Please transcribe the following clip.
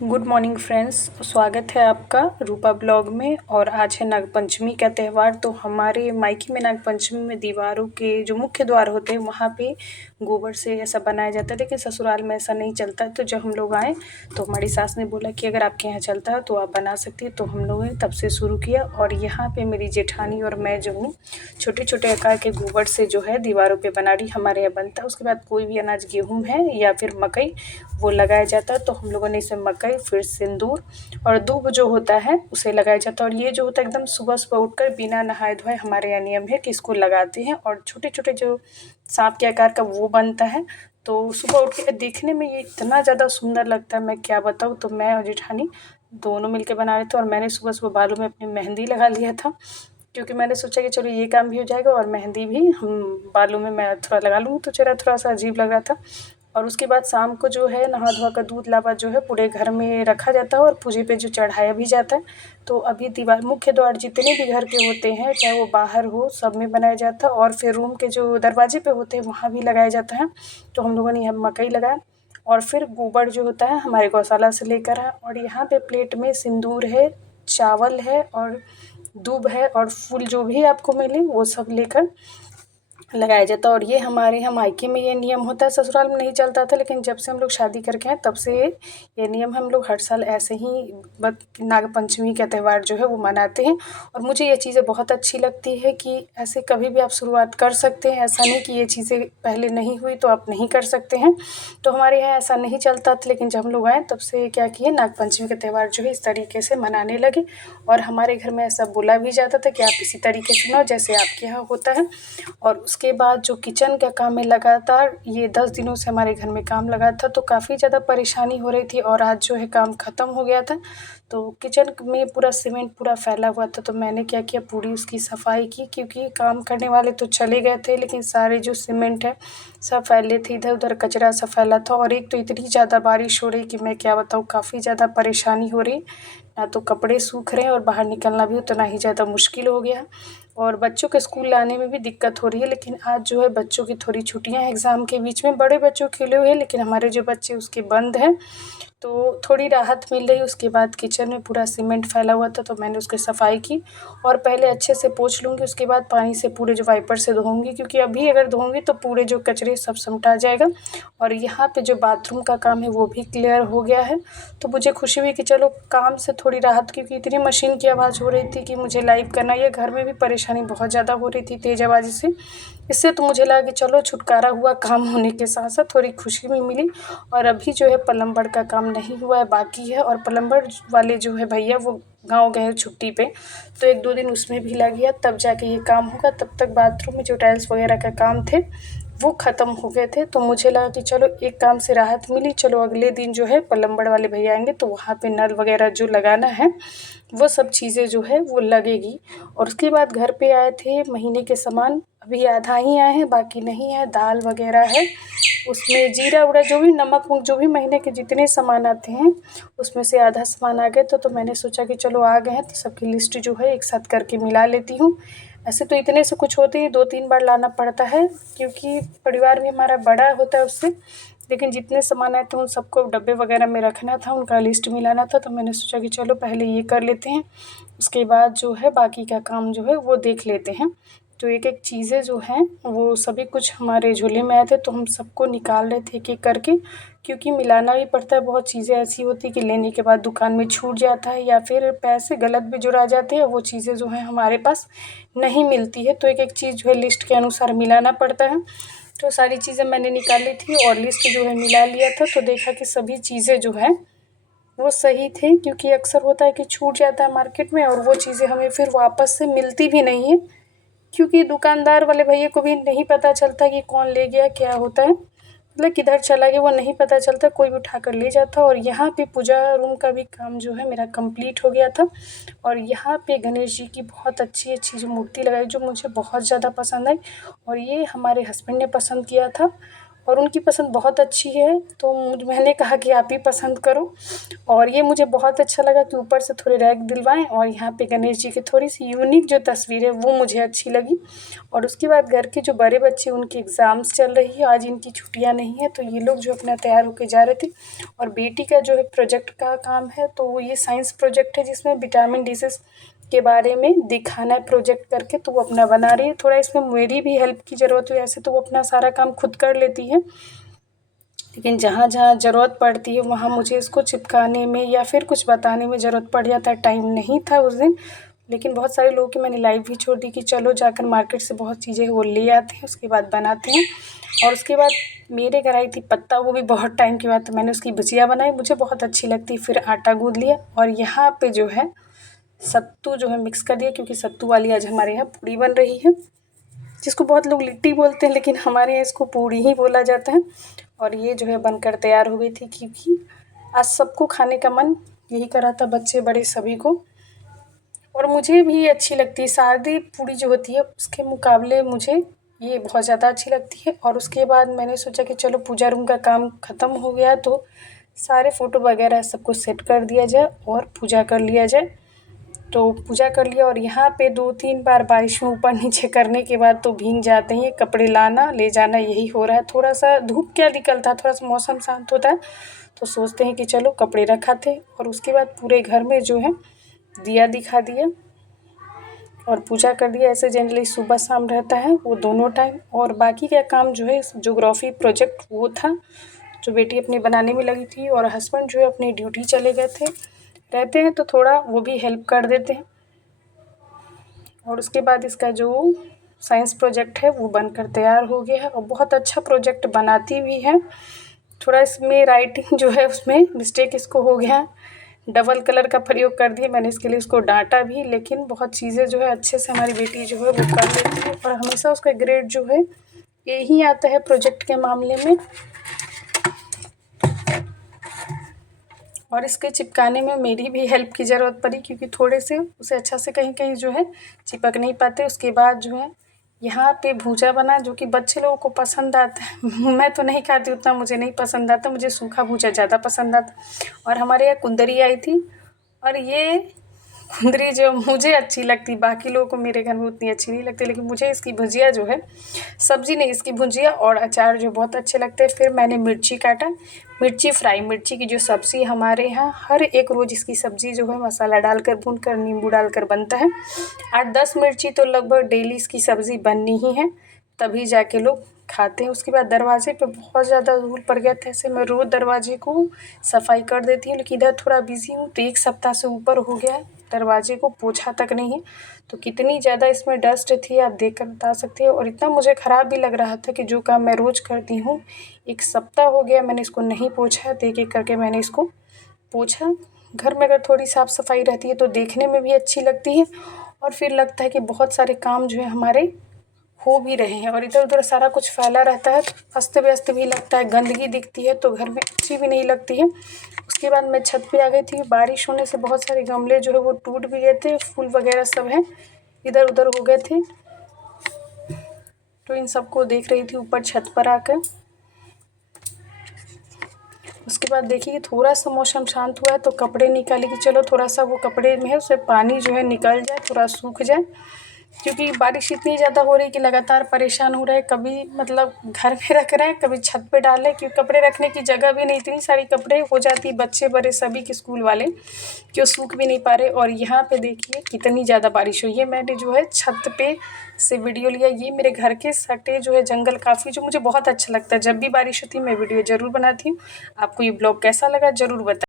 Good morning friends, स्वागत है आपका रूपा ब्लॉग में। और आज है नागपंचमी का त्यौहार। तो हमारे मायके में नागपंचमी में दीवारों के जो मुख्य द्वार होते हैं वहाँ पे गोबर से ऐसा बनाया जाता है, लेकिन ससुराल में ऐसा नहीं चलता है। तो जब हम लोग आए तो हमारी सास ने बोला कि अगर आपके यहाँ चलता है तो आप बना सकती है। तो हम लोगों ने तब से शुरू किया। और यहाँ पे मेरी जेठानी और मैं जो हूँ छोटे छोटे आकार के गोबर से जो है दीवारों पे बना रही हमारे यहाँ बनता है। उसके बाद कोई भी अनाज, गेहूँ है या फिर मकई, वो लगाया जाता है। तो हम लोगों ने इसमें मकई, फिर सिंदूर और दूब जो होता है उसे लगाया जाता है। और ये जो होता है एकदम सुबह सुबह उठकर बिना नहाए धोए हमारे यहाँ नियम है कि इसको लगाते हैं। और छोटे छोटे जो सांप के आकार का वो बनता है। तो सुबह उठ के देखने में ये इतना ज़्यादा सुंदर लगता है, मैं क्या बताऊँ। तो मैं और जेठानी दोनों मिलकर बना रहे थे। और मैंने सुबह सुबह बालों में अपनी मेहंदी लगा लिया था, क्योंकि मैंने सोचा कि चलो ये काम भी हो जाएगा और मेहंदी भी हम बालों में मैं थोड़ा लगा लूँगी। तो चेहरा थोड़ा सा अजीब लग रहा था। और उसके बाद शाम को जो है नहा धोआ कर दूध लावा जो है पूरे घर में रखा जाता है और पूजे पे जो चढ़ाया भी जाता है। तो अभी दीवार, मुख्य द्वार जितने भी घर के होते हैं, चाहे वो बाहर हो, सब में बनाया जाता है। और फिर रूम के जो दरवाजे पे होते हैं वहाँ भी लगाया जाता है। तो हम लोगों ने यहाँ मकई लगाया और फिर गोबर जो होता है हमारे गौशाला से लेकर आए। और यहाँ पे प्लेट में सिंदूर है, चावल है और दूब है और फूल जो भी आपको मिले वो सब लेकर लगाया जाता है। और ये हमारे यहाँ मायके में ये नियम होता है, ससुराल में नहीं चलता था। लेकिन जब से हम लोग शादी करके आए तब से ये नियम हम लोग हर साल ऐसे ही नागपंचमी का त्यौहार जो है वो मनाते हैं। और मुझे ये चीज़ें बहुत अच्छी लगती है कि ऐसे कभी भी आप शुरुआत कर सकते हैं। ऐसा नहीं कि ये चीज़ें पहले नहीं हुई तो आप नहीं कर सकते हैं। तो हमारे यहाँ ऐसा नहीं चलता था, लेकिन जब हम लोग आए तब से क्या किए, नागपंचमी का त्यौहार जो है इस तरीके से मनाने लगे। और हमारे घर में ऐसा बोला भी जाता था कि आप इसी तरीके से मनाओ जैसे आपके यहाँ होता है। और उसके बाद जो किचन का काम है, लगातार ये 10 दिनों से हमारे घर में काम लगा था। तो काफ़ी ज़्यादा परेशानी हो रही थी और आज जो है काम ख़त्म हो गया था। तो किचन में पूरा सीमेंट पूरा फैला हुआ था। तो मैंने क्या किया, पूरी उसकी सफाई की, क्योंकि काम करने वाले तो चले गए थे लेकिन सारे जो सीमेंट है सब फैले थे, इधर उधर कचरा सब फैला था। और एक तो इतनी ज़्यादा बारिश हो रही कि मैं क्या बताऊँ, काफ़ी ज़्यादा परेशानी हो रही। ना तो कपड़े सूख रहे हैं और बाहर निकलना भी उतना ही ज़्यादा मुश्किल हो गया। और बच्चों के स्कूल लाने में भी दिक्कत हो रही है। लेकिन आज जो है बच्चों की थोड़ी छुट्टियां हैं एग्ज़ाम के बीच में, बड़े बच्चों खेले हुए हैं लेकिन हमारे जो बच्चे उसके बंद हैं। तो थोड़ी राहत मिल रही। उसके बाद किचन में पूरा सीमेंट फैला हुआ था तो मैंने उसकी सफाई की। और पहले अच्छे से पोंछ लूँगी, उसके बाद पानी से पूरे जो वाइपर से धोऊँगी, क्योंकि अभी अगर धोऊँगी तो पूरे जो कचरे सब सिमटा जाएगा। और यहाँ पे जो बाथरूम का काम है वो भी क्लियर हो गया है। तो मुझे खुशी हुई कि चलो काम से थोड़ी राहत, क्योंकि इतनी मशीन की आवाज़ हो रही थी कि मुझे लाइव करना, ये घर में भी परेशानी बहुत ज़्यादा हो रही थी तेज़ आवाज़ से। इससे तो मुझे लगा कि चलो छुटकारा हुआ, काम होने के साथ साथ थोड़ी खुशी भी मिली। और अभी जो है प्लम्बर का काम नहीं हुआ है, बाकी है। और प्लम्बर वाले जो है भैया वो गाँव गए हैं छुट्टी पे, तो 1-2 दिन उसमें भी लग गया, तब जाके ये काम होगा। तब तक बाथरूम में जो टाइल्स वगैरह का काम थे वो ख़त्म हो गए थे। तो मुझे लगा कि चलो एक काम से राहत मिली, चलो अगले दिन जो है प्लम्बर वाले भैया आएंगे तो वहाँ पे नल वगैरह जो लगाना है वो सब चीज़ें जो है वो लगेगी। और उसके बाद घर पे आए थे महीने के सामान, अभी आधा ही आए हैं, बाकी नहीं है। दाल वगैरह है, उसमें जीरा उरा जो भी नमक वमक जो भी महीने के जितने सामान आते हैं उसमें से आधा सामान आ गए। तो मैंने सोचा कि चलो आ गए हैं तो सबकी लिस्ट जो है एक साथ करके मिला लेती हूँ। ऐसे तो इतने से कुछ होते ही 2-3 बार लाना पड़ता है, क्योंकि परिवार भी हमारा बड़ा होता है उससे। लेकिन जितने सामान आए थे उन सबको डब्बे वगैरह में रखना था, उनका लिस्ट मिलाना था। तो मैंने सोचा कि चलो पहले ये कर लेते हैं, उसके बाद जो है बाकी का काम जो है वो देख लेते हैं। तो एक एक चीज़ें जो हैं वो सभी कुछ हमारे झोले में आए थे तो हम सबको निकाल रहे थे एक एक करके, क्योंकि मिलाना भी पड़ता है। बहुत चीज़ें ऐसी होती है कि लेने के बाद दुकान में छूट जाता है या फिर पैसे गलत भी जुड़ा जाते हैं, वो चीज़ें जो हैं हमारे पास नहीं मिलती है। तो एक एक चीज़ जो है लिस्ट के अनुसार मिलाना पड़ता है। तो सारी चीज़ें मैंने निकाली थी और लिस्ट जो है मिला लिया था। तो देखा कि सभी चीज़ें जो हैं वो सही थे, क्योंकि अक्सर होता है कि छूट जाता है मार्केट में और वो चीज़ें हमें फिर वापस से मिलती भी नहीं है, क्योंकि दुकानदार वाले भैया को भी नहीं पता चलता कि कौन ले गया, क्या होता है, मतलब किधर चला गया वो नहीं पता चलता, कोई भी उठा कर ले जाता। और यहाँ पे पूजा रूम का भी काम जो है मेरा कंप्लीट हो गया था। और यहाँ पे गणेश जी की बहुत अच्छी अच्छी जो मूर्ति लगाई जो मुझे बहुत ज़्यादा पसंद आई, और ये हमारे हस्बैंड ने पसंद किया था। और उनकी पसंद बहुत अच्छी है, तो मैंने कहा कि आप ही पसंद करो। और ये मुझे बहुत अच्छा लगा कि ऊपर से थोड़े रैक दिलवाएँ और यहाँ पे गणेश जी की थोड़ी-सी यूनिक जो तस्वीर है वो मुझे अच्छी लगी। और उसके बाद घर के जो बड़े बच्चे उनकी एग्ज़ाम्स चल रही है, आज इनकी छुट्टियाँ नहीं है, तो ये लोग जो अपना तैयार होके जा रहे थे। और बेटी का जो है प्रोजेक्ट का काम है, तो वो ये साइंस प्रोजेक्ट है जिसमें विटामिन डिसीज़ के बारे में दिखाना है प्रोजेक्ट करके, तो वो अपना बना रही है। थोड़ा इसमें मेरी भी हेल्प की ज़रूरत हुई, ऐसे तो वो अपना सारा काम खुद कर लेती है, लेकिन जहाँ-जहाँ ज़रूरत पड़ती है वहाँ मुझे इसको चिपकाने में या फिर कुछ बताने में ज़रूरत पड़ जाता है। टाइम नहीं था उस दिन, लेकिन बहुत सारे लोगों की मैंने लाइव भी छोड़ दी कि चलो जाकर मार्केट से बहुत चीज़ें वो ले आते हैं, उसके बाद बनाते हैं। और उसके बाद मेरे घर आई थी पत्ता गोभी बहुत टाइम के बाद, तो मैंने उसकी भुजिया बनाई, मुझे बहुत अच्छी लगती है। फिर आटा गूँथ लिया और यहाँ पे जो है सत्तू जो है मिक्स कर दिया, क्योंकि सत्तू वाली आज हमारे यहाँ पूड़ी बन रही है, जिसको बहुत लोग लिट्टी बोलते हैं, लेकिन हमारे यहाँ इसको पूड़ी ही बोला जाता है। और ये जो है बनकर तैयार हो गई थी, क्योंकि आज सबको खाने का मन यही कर रहा था, बच्चे बड़े सभी को। और मुझे भी अच्छी लगती है, सादी पूड़ी जो होती है उसके मुकाबले मुझे ये बहुत ज़्यादा अच्छी लगती है। और उसके बाद मैंने सोचा कि चलो पूजा रूम का काम ख़त्म हो गया, तो सारे फ़ोटो वगैरह सबको सेट कर दिया जाए और पूजा कर लिया जाए। तो पूजा कर लिया, और यहाँ पे 2-3 बार बारिश में ऊपर नीचे करने के बाद तो भीग जाते हैं, कपड़े लाना ले जाना यही हो रहा है। थोड़ा सा धूप क्या निकलता है, थोड़ा सा मौसम शांत होता है तो सोचते हैं कि चलो कपड़े रखाते। और उसके बाद पूरे घर में जो है दिया दिखा दिया और पूजा कर दिया। ऐसे जनरली सुबह शाम रहता है वो दोनों टाइम। और बाकी का काम जो है ज्योग्राफी प्रोजेक्ट वो था जो बेटी अपने बनाने में लगी थी, और हस्बैंड जो है अपनी ड्यूटी चले गए थे, रहते हैं तो थोड़ा वो भी हेल्प कर देते हैं। और उसके बाद इसका जो साइंस प्रोजेक्ट है वो बनकर तैयार हो गया है, और बहुत अच्छा प्रोजेक्ट बनाती भी है। थोड़ा इसमें राइटिंग जो है उसमें मिस्टेक इसको हो गया, डबल कलर का प्रयोग कर दिया, मैंने इसके लिए उसको डांटा भी, लेकिन बहुत चीज़ें जो है अच्छे से हमारी बेटी जो है वो कर लेती है। और हमेशा उसका ग्रेड जो है यही आता है प्रोजेक्ट के मामले में। और इसके चिपकाने में मेरी भी हेल्प की ज़रूरत पड़ी, क्योंकि थोड़े से उसे अच्छा से कहीं-कहीं जो है चिपक नहीं पाते। उसके बाद जो है यहाँ पे भूजा बना, जो कि बच्चे लोगों को पसंद आता है। मैं तो नहीं खाती उतना, मुझे नहीं पसंद आता, मुझे सूखा भूजा ज़्यादा पसंद आता। और हमारे यहाँ कुंदरी आई थी, और ये कुंदरी जो मुझे अच्छी लगती, बाकी लोगों को मेरे घर में उतनी अच्छी नहीं लगती, लेकिन मुझे इसकी भुजिया जो है, सब्ज़ी नहीं इसकी भुजिया और अचार जो बहुत अच्छे लगते हैं। फिर मैंने मिर्ची काटा, मिर्ची फ्राई, मिर्ची की जो सब्ज़ी हमारे यहाँ हर एक रोज़ इसकी सब्ज़ी जो है मसाला डालकर भूनकर नींबू डालकर बनता है। 8-10 मिर्ची तो लगभग डेली इसकी सब्ज़ी बननी ही है, तभी जाके लोग खाते हैं। उसके बाद दरवाजे पे बहुत ज़्यादा धूल पड़ गया था, ऐसे मैं रोज़ दरवाजे को सफाई कर देती हूँ, लेकिन इधर थोड़ा बिज़ी हूँ तो 1 सप्ताह से ऊपर हो गया है, दरवाजे को पोंछा तक नहीं है। तो कितनी ज़्यादा इसमें डस्ट थी आप देख कर बता सकते हो, और इतना मुझे ख़राब भी लग रहा था कि जो काम मैं रोज़ करती हूँ 1 सप्ताह हो गया मैंने इसको नहीं पोंछा। तो एक-एक करके मैंने इसको पोंछा। घर में अगर थोड़ी साफ़ सफाई रहती है तो देखने में भी अच्छी लगती है, और फिर लगता है कि बहुत सारे काम जो है हमारे हो भी रहे हैं। और इधर-उधर सारा कुछ फैला रहता है, अस्त-व्यस्त भी लगता है, गंदगी दिखती है तो घर में अच्छी भी नहीं लगती है। उसके बाद मैं छत पे आ गई थी, बारिश होने से बहुत सारे गमले जो है वो टूट भी गए थे, फूल वगैरह सब हैं इधर-उधर हो गए थे, तो इन सबको देख रही थी ऊपर छत पर आकर। उसके बाद देखिए थोड़ा सा मौसम शांत हुआ है तो कपड़े निकाली कि चलो थोड़ा सा वो कपड़े में है उससे पानी जो है निकल जाए, थोड़ा सूख जाए, क्योंकि बारिश इतनी ज़्यादा हो रही है कि लगातार परेशान हो रहे हैं। कभी मतलब घर में रख रहे हैं, कभी छत पे डाल रहे हैं, क्योंकि कपड़े रखने की जगह भी नहीं, इतनी सारी कपड़े हो जाती, बच्चे बड़े सभी के स्कूल वाले, कि वो सूख भी नहीं पा रहे। और यहाँ पे देखिए कितनी ज़्यादा बारिश हुई है। मैंने जो है छत पे से वीडियो लिया, ये मेरे घर के सटे जो है जंगल काफ़ी, जो मुझे बहुत अच्छा लगता है। जब भी बारिश होती है मैं वीडियो ज़रूर बनाती हूँ। आपको ये ब्लॉग कैसा लगा ज़रूर बताएं।